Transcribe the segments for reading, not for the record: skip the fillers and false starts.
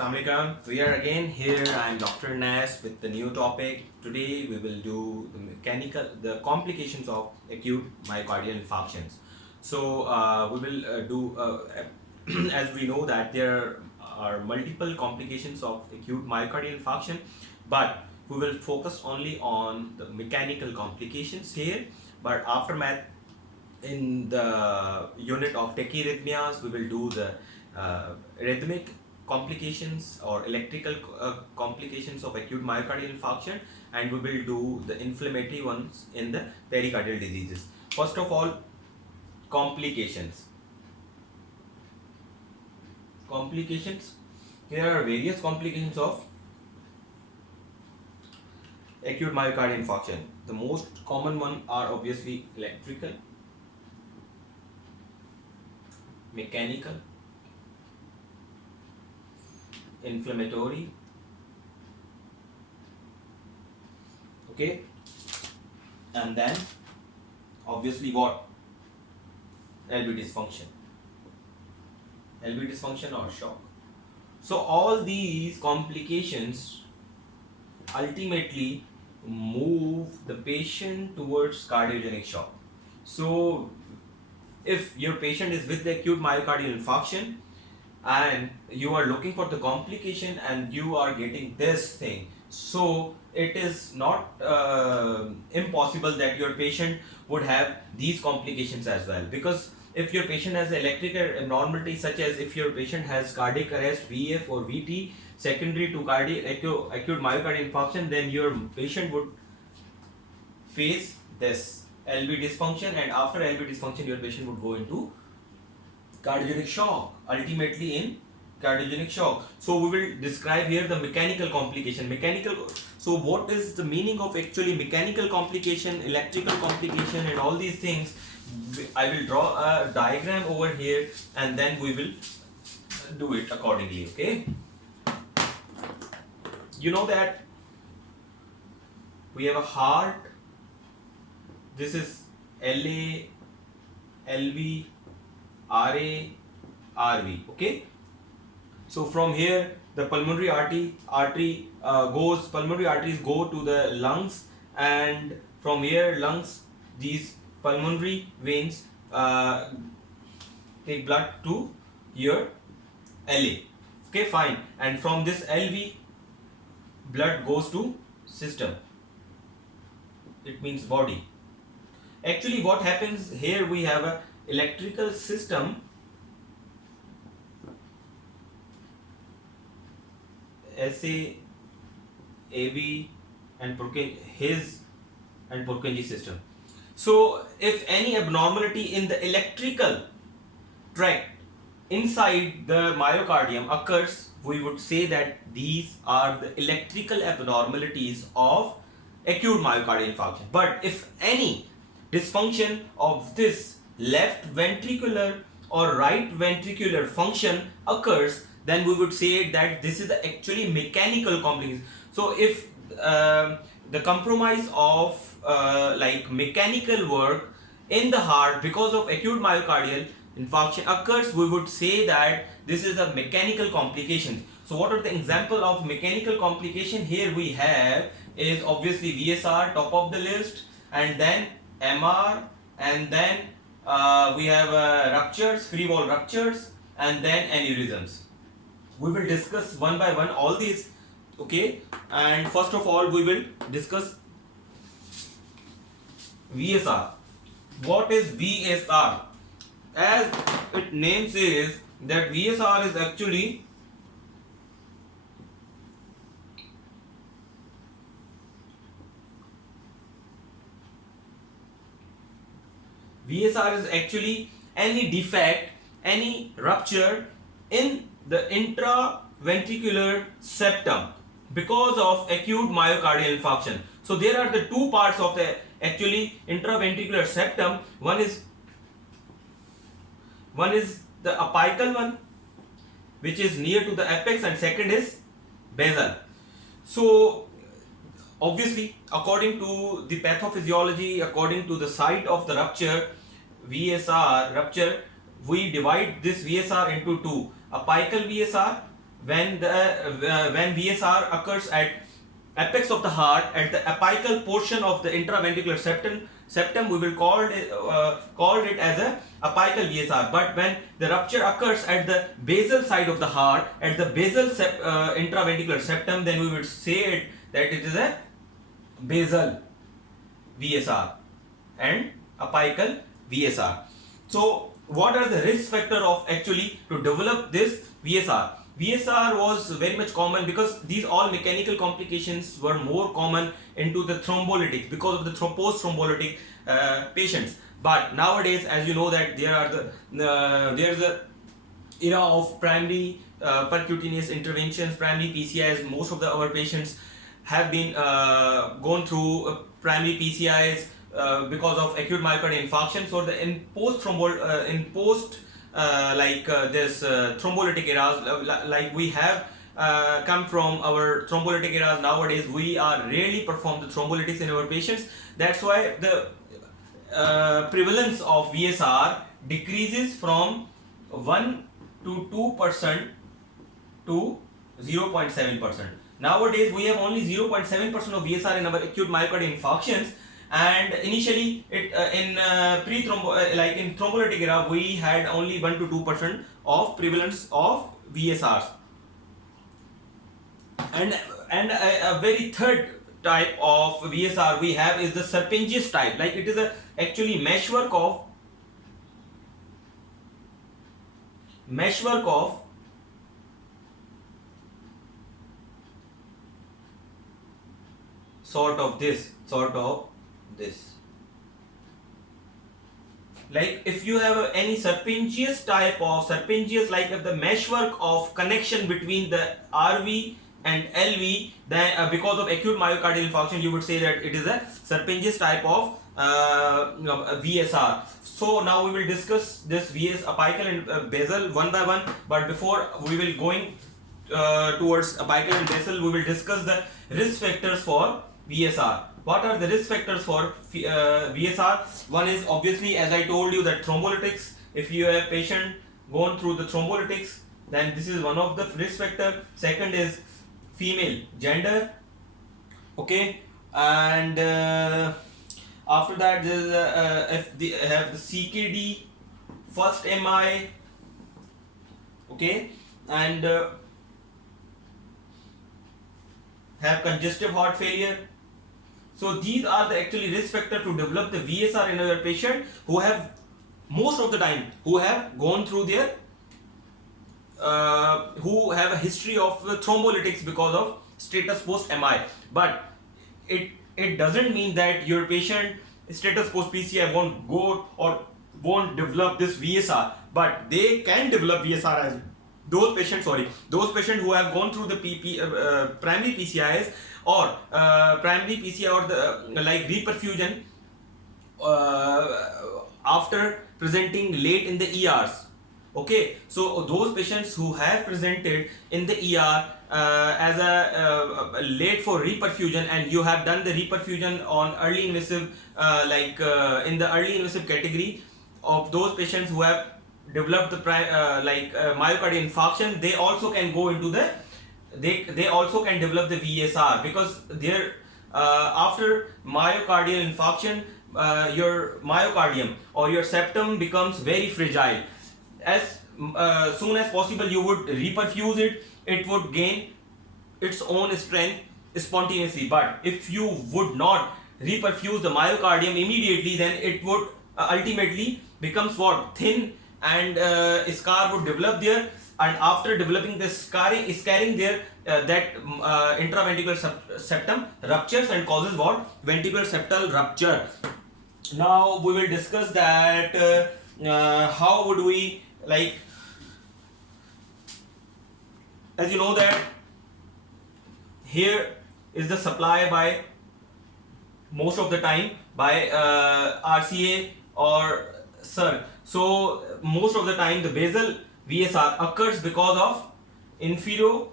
Assalamualaikum. We are again here. I am Dr. Nas with the new topic. Today we will do the complications of acute myocardial infarctions. So we will as we know that there are multiple complications of acute myocardial infarction, but we will focus only on the mechanical complications here. But aftermath in the unit of tachyarrhythmias, we will do the rhythmic complications or electrical complications of acute myocardial infarction, and we will do the inflammatory ones in the pericardial diseases. First of all, complications. There are various complications of acute myocardial infarction. The most common one are obviously electrical, mechanical, inflammatory, okay, and then obviously what? LV dysfunction or shock. So all these complications ultimately move the patient towards cardiogenic shock. So if your patient is with the acute myocardial infarction and you are looking for the complication and you are getting this thing, so it is not impossible that your patient would have these complications as well, because if your patient has electrical abnormality, such as if your patient has cardiac arrest VF or VT secondary to acute myocardial infarction, then your patient would face this LV dysfunction, and after LV dysfunction your patient would go into cardiogenic shock, ultimately in cardiogenic shock. So we will describe here the mechanical complication. So what is the meaning of actually mechanical complication, electrical complication, and all these things? I will draw a diagram over here and then we will do it accordingly, okay? You know that we have a heart. This is LA, LV, RA, RV, okay? So from here the pulmonary arteries go to the lungs, and from here lungs, these pulmonary veins take blood to your LA, okay, fine, and from this LV blood goes to system, it means body. Actually what happens here, we have a electrical system, SA, AV and Purkinje system. So if any abnormality in the electrical tract inside the myocardium occurs, we would say that these are the electrical abnormalities of acute myocardial infarction. But if any dysfunction of this left ventricular or right ventricular function occurs, then we would say that this is actually mechanical complication. So if the compromise of like mechanical work in the heart because of acute myocardial infarction occurs, we would say that this is a mechanical complication. So what are the example of mechanical complication? Here we have is obviously VSR, top of the list, and then MR, and then we have ruptures, freewall ruptures, and then aneurysms. We will discuss one by one all these, okay? And first of all we will discuss VSR. What is VSR? As its name says that VSR is actually any defect, any rupture in the intraventricular septum because of acute myocardial infarction. So there are the two parts of the actually intraventricular septum. One is the apical one, which is near to the apex, and second is basal. So obviously according to the pathophysiology, according to the site of the rupture, VSR rupture, we divide this VSR into two: apical VSR when VSR occurs at apex of the heart at the apical portion of the intraventricular septum we will call it as a apical VSR. But when the rupture occurs at the basal side of the heart at the basal intraventricular septum, then we will say it that it is a basal VSR and apical VSR. So what are the risk factor of actually to develop this VSR? VSR was very much common because these all mechanical complications were more common into the thrombolytics because of the post-thrombolytic patients. But nowadays, as you know, that there's a era of primary percutaneous interventions, primary PCIs. Most of our patients have been gone through primary PCIs because of acute myocardial infarction. So in post this thrombolytic eras, like we have come from our thrombolytic eras, nowadays we are rarely perform the thrombolytics in our patients. That's why the prevalence of VSR decreases from 1 to 2% to 0.7%. Nowadays we have only 0.7% of VSR in our acute myocardial infarctions. And initially, in thrombolytic era, we had only 1 to 2% of prevalence of VSRs. And a very third type of VSR we have is the serpentious type. Like it is actually meshwork of sort of this. Like if you have any serpentious like the meshwork of connection between the RV and LV, then because of acute myocardial infarction you would say that it is a serpentious type of VSR. So now we will discuss this apical and basal one by one, but before we will going towards apical and basal, we will discuss the risk factors for VSR. What are the risk factors for VSR? One is obviously, as I told you, that thrombolytics. If you have patient gone through the thrombolytics, then this is one of the risk factor. Second is female gender. Okay, and after that there is if they have the CKD, first MI. Okay, and have congestive heart failure. So these are the actually risk factor to develop the VSR in our patient who have most of the time who have gone through their who have a history of thrombolytics because of status post MI. But it doesn't mean that your patient status post PCI won't go or won't develop this VSR, but they can develop VSR as those patients who have gone through the primary PCIs or primary PCI or the like reperfusion after presenting late in the ERs. Okay, so those patients who have presented in the ER as a late for reperfusion, and you have done the reperfusion on early invasive in the early invasive category of those patients who have developed the myocardial infarction, they also can go into the they also can develop the VSR because their after myocardial infarction your myocardium or your septum becomes very fragile. As soon as possible you would reperfuse it, it would gain its own strength spontaneously. But if you would not reperfuse the myocardium immediately, then it would ultimately becomes what? Thin, and scar would develop there, and after developing the scarring there, that intraventricular septum ruptures and causes what? Ventricular septal rupture. Now we will discuss that how would we, like, as you know that here is the supply by most of the time by RCA or SIR. So most of the time the basal VSR occurs because of inferior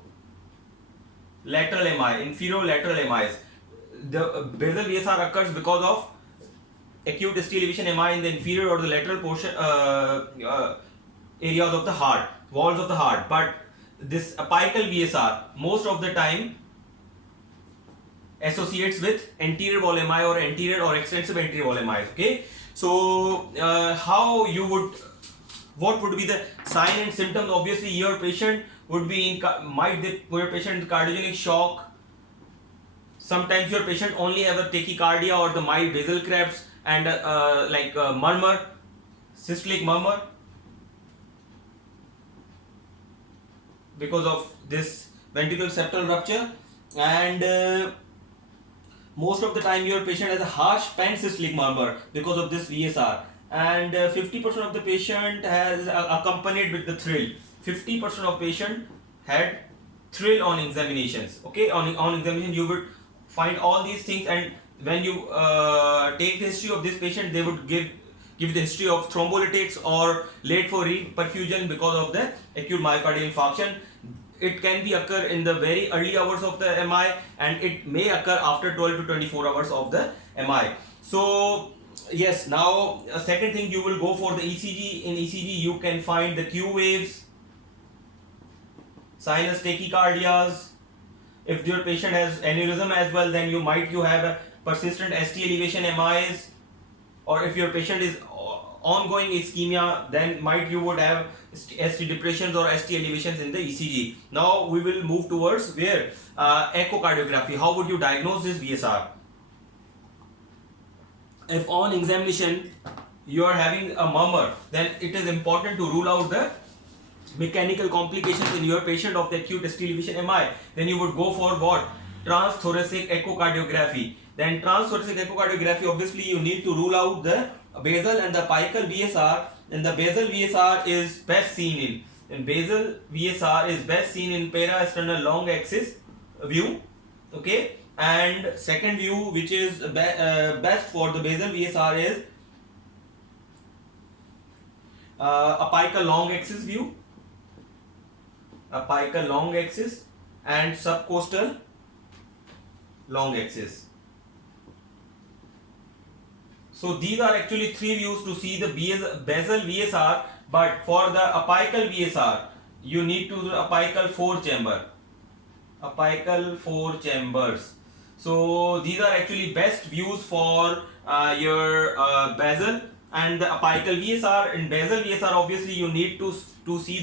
lateral MIs. The basal VSR occurs because of acute ST elevation MI in the inferior or the lateral portion areas of the heart, walls of the heart. But this apical VSR most of the time associates with anterior wall MI or anterior or extensive anterior wall MI. Okay, so what would be the sign and symptoms? Obviously, your patient would be your patient in cardiogenic shock. Sometimes your patient only have a tachycardia or the mild basal cramps and murmur, systolic murmur because of this ventricular septal rupture, and most of the time your patient has a harsh pansystolic murmur because of this VSR, and 50% of the patient has accompanied with the thrill. 50% of patient had thrill on examinations. Okay, on examination you would find all these things, and when you take the history of this patient, they would give the history of thrombolytics or late for reperfusion because of the acute myocardial infarction. It can be occur in the very early hours of the MI, and it may occur after 12 to 24 hours of the MI. So yes, now a second thing, you will go for the ECG. In ECG you can find the Q waves, sinus tachycardias. If your patient has aneurysm as well, then you have a persistent ST elevation MIs, or if your patient is ongoing ischemia, then you would have ST depressions or ST elevations in the ECG. Now we will move towards where echocardiography. How would you diagnose this VSR? If on examination you are having a murmur, then it is important to rule out the mechanical complications in your patient of the acute ST elevation MI. Then you would go for what? Transthoracic echocardiography. Then transthoracic echocardiography, obviously you need to rule out the basal and the apical VSR, and the basal VSR is best seen in para-external long axis view. Okay, and second view which is best for the basal VSR is apical long axis view, apical long axis and subcostal long axis. So these are actually three views to see the basal VSR, but for the apical VSR you need to do apical 4 chambers. So these are actually best views for your basal and the apical VSR. In basal VSR, obviously you need to see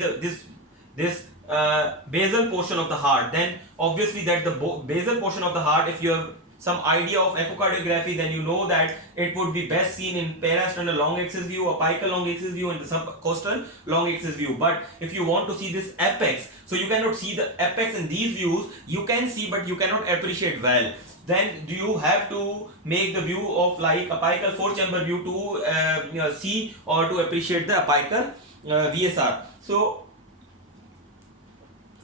this basal portion of the heart. Then obviously that the basal portion of the heart, if you have some idea of echocardiography, then you know that it would be best seen in para-external long axis view, apical long axis view and the subcostal long axis view. But if you want to see this apex, so you cannot see the apex in these views, you can see but you cannot appreciate well. Then you have to make the view of like apical 4 chamber view to see or to appreciate the apical VSR. So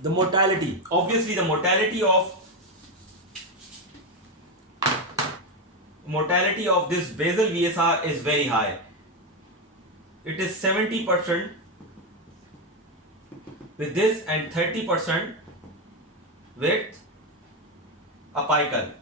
the mortality, obviously the mortality of this basal VSR is very high. It is 70% with this and 30% with apical.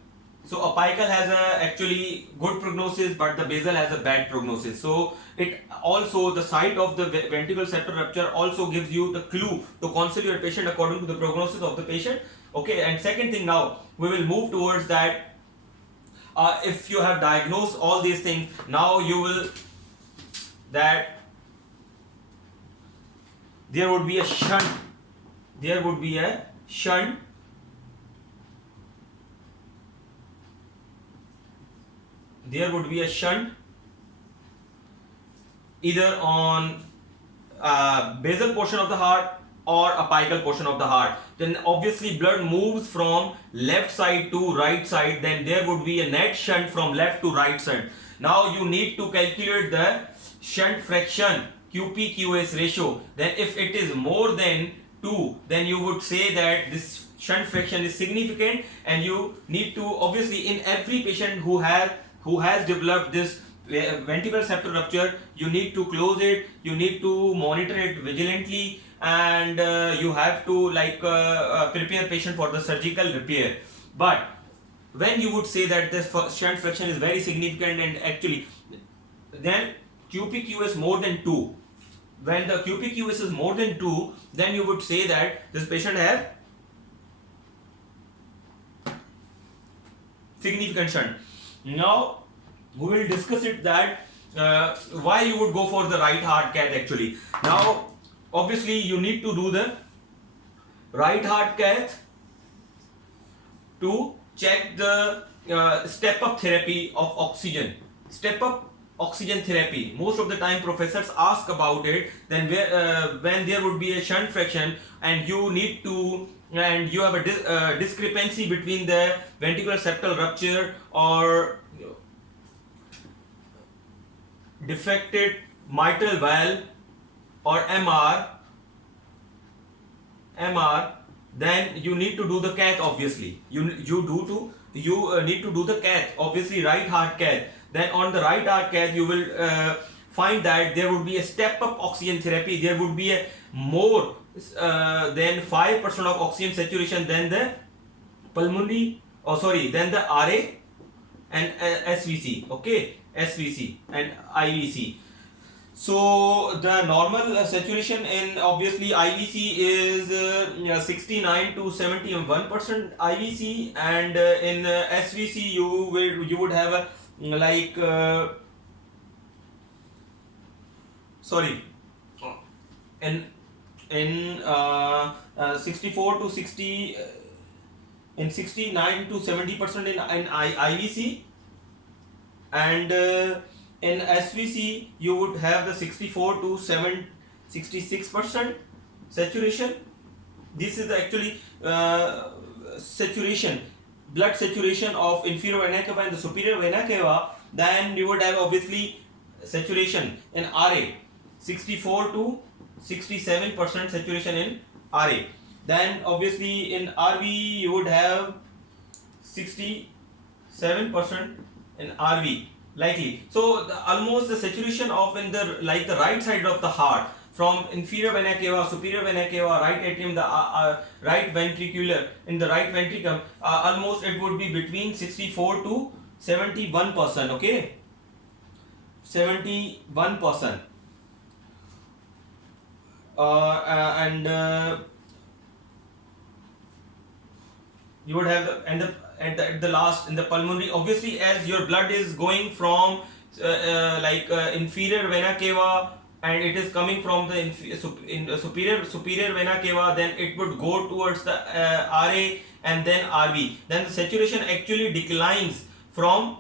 So apical has a actually good prognosis, but the basal has a bad prognosis. So it also, the site of the ventricular septal rupture also gives you the clue to counsel your patient according to the prognosis of the patient. Okay, and second thing, now we will move towards that. If you have diagnosed all these things, now you will that there would be a shunt. There would be a shunt either on basal portion of the heart or apical portion of the heart. Then obviously blood moves from left side to right side, then there would be a net shunt from left to right side. Now you need to calculate the shunt fraction, QP/QS ratio. Then if it is more than 2, then you would say that this shunt fraction is significant, and you need to, obviously in every patient who has developed this ventricular septal rupture, you need to close it, you need to monitor it vigilantly, and you have to prepare patient for the surgical repair. But when you would say that the shunt fraction is very significant, and actually then QP/QS more than 2, when the QPQS is more than 2, then you would say that this patient has significant shunt. Now we will discuss it that why you would go for the right heart cath actually. Now obviously you need to do the right heart cath to check the step up therapy of oxygen. Step up oxygen therapy, most of the time professors ask about it. Then when there would be a shunt fraction and you need to, and you have a discrepancy between the ventricular septal rupture or defected mitral valve or MR, then you need to do the cath. Obviously you need to do the cath, obviously right heart cath. Then on the right heart cath you will find that there would be a step up oxygen therapy. There would be a more than 5% of oxygen saturation than the pulmonary, than the RA and SVC, okay, SVC and IVC. So the normal saturation in obviously IVC is 69 to 71% IVC, and in SVC you would have a like in 64 to 60 in 69 to 70% in IVC, and in SVC you would have the 64 to 66% saturation. This is actually saturation, blood saturation of inferior vena cava and the superior vena cava. Then you would have obviously saturation in RA, 64 to 67% saturation in RA. Then obviously in RV you would have 67% in RV likely. So almost the saturation of in the the right side of the heart, from inferior vena cava, superior vena cava, right atrium, the right ventricular, in the right ventricle, almost it would be between 64 to 71%, okay, 71%. And you would have at the last in the pulmonary, obviously as your blood is going from inferior vena cava and it is coming from the superior vena cava, then it would go towards the RA and then RV. Then the saturation actually declines from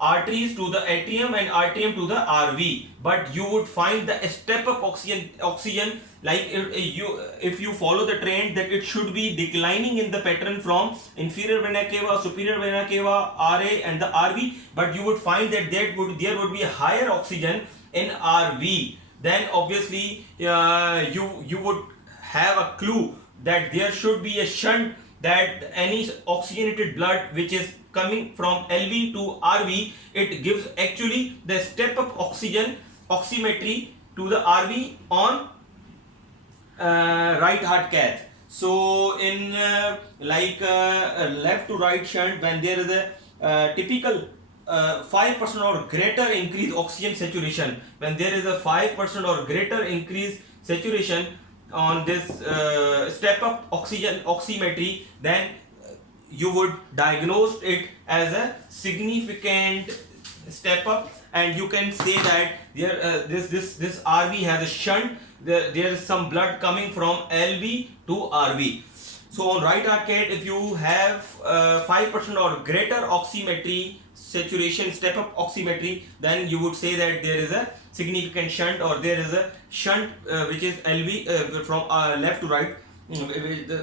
arteries to the atrium and atrium to the RV, but you would find the step up oxygen like if you follow the trend that it should be declining in the pattern from inferior vena cava, superior vena cava, RA and the RV, but you would find that there would be a higher oxygen in RV. Then obviously you would have a clue that there should be a shunt, that any oxygenated blood which is coming from LV to RV, it gives actually the step up oximetry to the RV on right heart cath. So in left to right shunt, when there is a typical 5% or greater increase oxygen saturation, when there is a 5% or greater increase saturation on this step up oxygen oximetry, then you would diagnose it as a significant step up, and you can say that there this RV has a shunt. There is some blood coming from LV to RV. So on right heart cath, if you have 5% or greater oximetry saturation, step up oximetry, then you would say that there is a significant shunt, or there is a shunt which is LV from left to right.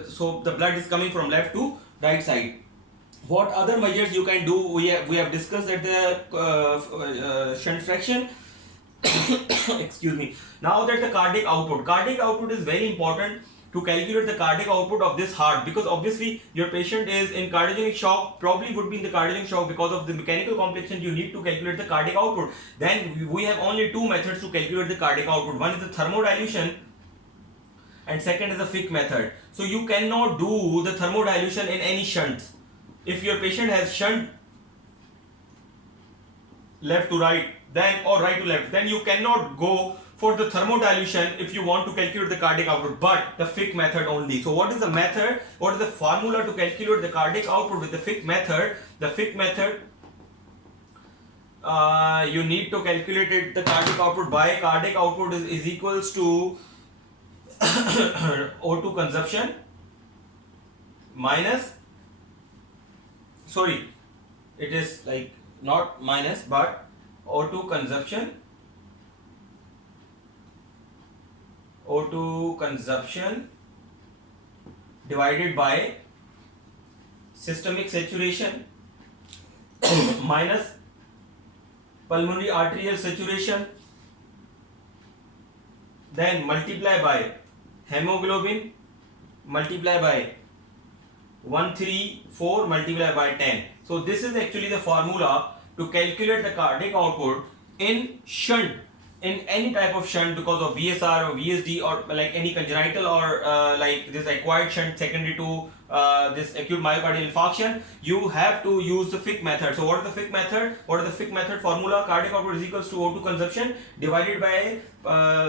So the blood is coming from left to right side. What other measures you can do? We have discussed that the shunt fraction. Excuse me. Now that the cardiac output is very important to calculate the cardiac output of this heart, because obviously your patient is in cardiogenic shock, probably would be in the cardiogenic shock because of the mechanical complication. You need to calculate the cardiac output. Then we have only two methods to calculate the cardiac output. One is the thermodilution and second is the Fick method. So you cannot do the thermodilution in any shunts. If your patient has shunt left to right, then or right to left, then you cannot go for the thermodilution if you want to calculate the cardiac output, but the Fick method only. So what is the method? What is the formula to calculate the cardiac output with the Fick method? The Fick method, you need to calculate it, the cardiac output by cardiac output is equals to O2 consumption minus, sorry, it is like not minus but O2 consumption divided by systemic saturation minus pulmonary arterial saturation, then multiply by hemoglobin, multiply by 134 multiply by 10. So this is actually the formula to calculate the cardiac output in shunt, in any type of shunt, because of VSR or VSD or like any congenital or like this acquired shunt secondary to this acute myocardial infarction. You have to use the Fick method. So what is the Fick method? What is the Fick method formula? Cardiac output is equals to O2 consumption divided by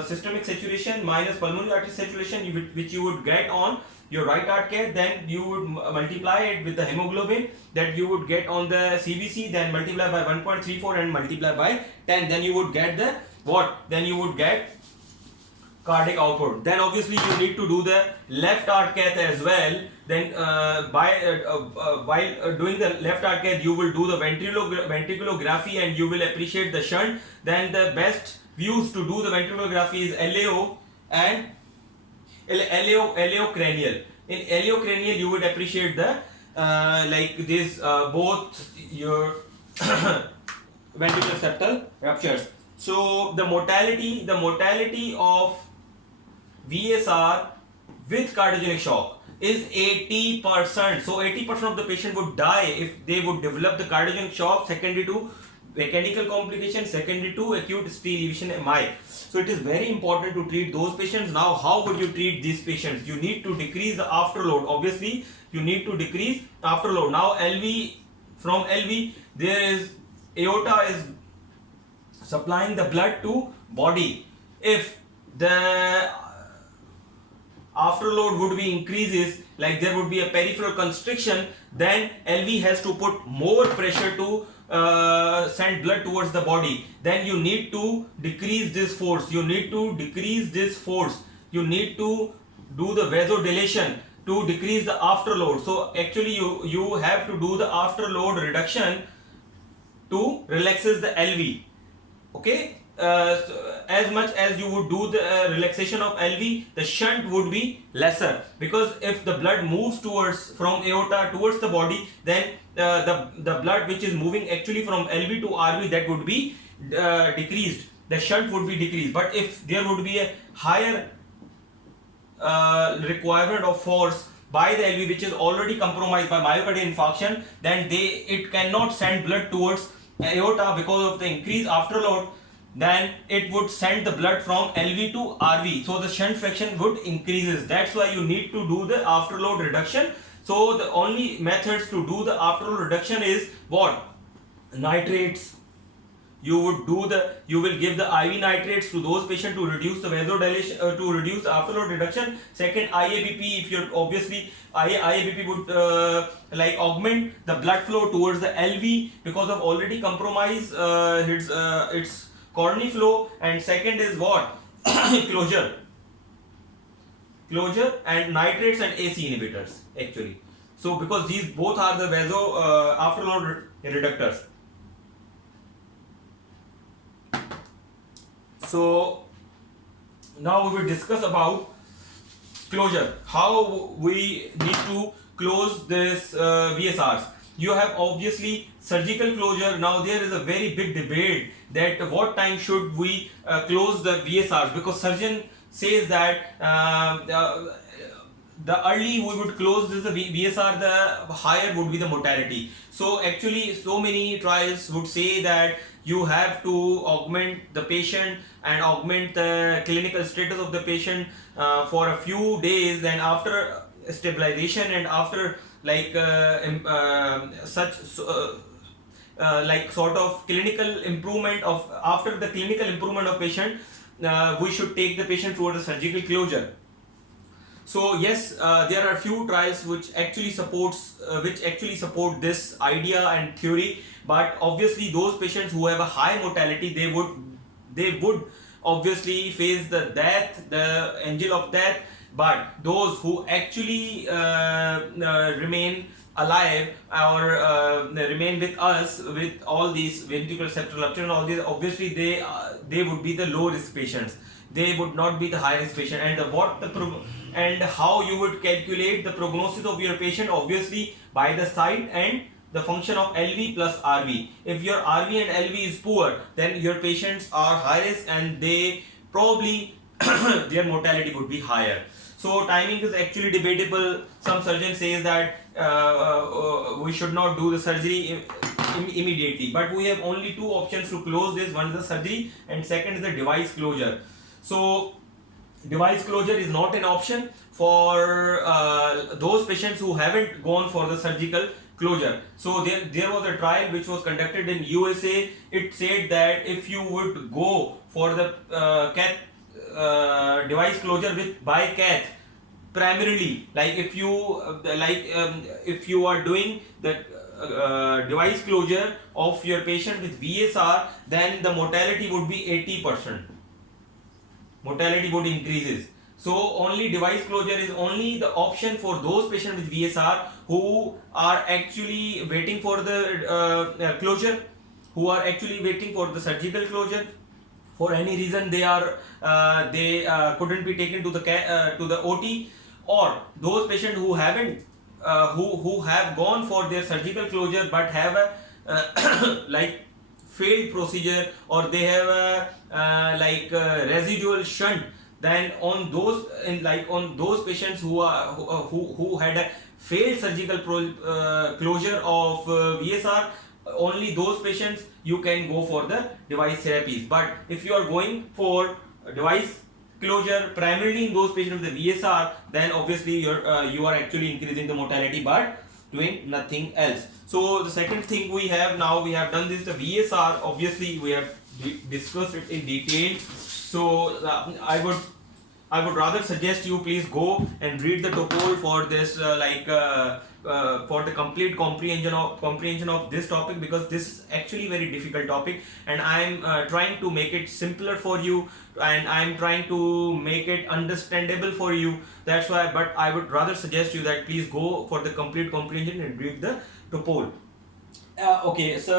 systemic saturation minus pulmonary artery saturation, which you would get on your right heart cath, then you would multiply it with the hemoglobin that you would get on the CBC, then multiply by 1.34 and multiply by 10, then you would get the what? Then you would get cardiac output. Then obviously you need to do the left heart cath as well. Then while doing the left heart cath, you will do the ventriculography and you will appreciate the shunt. Then the best views to do the ventriculography is LAO and eleocranial. In eleocranial you would appreciate the like this both your ventricular septal ruptures. So the mortality of VSR with cardiogenic shock is 80%. So 80% of the patient would die if they would develop the cardiogenic shock secondary to mechanical complications, secondary to acute ST elevation MI. So it is very important to treat those patients. Now how would you treat these patients? You need to decrease the afterload. Obviously you need to decrease afterload. Now LV, from LV there is aorta is supplying the blood to body. If the afterload would be increases, like there would be a peripheral constriction, then LV has to put more pressure to send blood towards the body. Then you need to decrease this force. You need to decrease this force. You need to do the vasodilation to decrease the afterload. So actually you have to do the afterload reduction to relaxes the LV. Okay, so as much as you would do the relaxation of LV, the shunt would be lesser, because if the blood moves towards from aorta towards the body, then the blood which is moving actually from LV to RV, that would be decreased. The shunt would be decreased. But if there would be a higher requirement of force by the LV, which is already compromised by myocardial infarction, then it cannot send blood towards aorta because of the increased afterload, then it would send the blood from LV to RV. So the shunt fraction would increases. That's why you need to do the afterload reduction. So the only methods to do the afterload reduction is what? Nitrates. You will give the IV nitrates to those patients to reduce the vasodilation, to reduce the afterload reduction. Second, IABP. If you're obviously IABP would like augment the blood flow towards the LV because of already compromise its coronary flow. And second is what? Closure and nitrates and AC inhibitors actually. So because these both are the afterload reductors. So now we will discuss about closure, how we need to close this VSRs. You have obviously surgical closure. Now there is a very big debate that what time should we close the VSRs, because surgeon says that the early we would close this VSR, the higher would be the mortality. So actually so many trials would say that you have to augment the patient and augment the clinical status of the patient for a few days, then after stabilization and after like like sort of clinical improvement of, after the clinical improvement of patient, we should take the patient towards the surgical closure. So yes, there are few trials which actually support this idea and theory, but obviously those patients who have a high mortality, they would obviously face the death, the angel of death. But those who actually remain alive or remain with us with all these ventricular septal rupture and all these, obviously they would be the low risk patients. They would not be the high risk patient. And and how you would calculate the prognosis of your patient, obviously by the site and the function of LV plus RV. If your RV and LV is poor, then your patients are high risk and they probably their mortality would be higher. So timing is actually debatable. Some surgeon says that we should not do the surgery immediately, but we have only two options to close this. One is the surgery and second is the device closure. So device closure is not an option for those patients who haven't gone for the surgical closure. So there was a trial which was conducted in USA. It said that if you would go for the device closure with by cath, primarily, like if you are doing the device closure of your patient with VSR, then the mortality would be 80%. Mortality would increases. So only device closure is only the option for those patients with VSR who are actually waiting for the closure, who are actually waiting for the surgical closure. For any reason they couldn't be taken to the OT, or those patients who haven't who have gone for their surgical closure but have a like failed procedure, or they have a residual shunt. Then on those patients who had a failed surgical closure of VSR, only those patients you can go for the device therapies. But if you are going for device closure primarily in those patients with the VSR, then obviously you are actually increasing the mortality but doing nothing else. So the second thing we have done this, the VSR. Obviously we have discussed it in detail. So I would rather suggest you please go and read the topol for this for the complete comprehension of this topic, because this is actually very difficult topic, and I am trying to make it simpler for you, and I am trying to make it understandable for you. That's why, but I would rather suggest you that please go for the complete comprehension and read the topol. Okay, so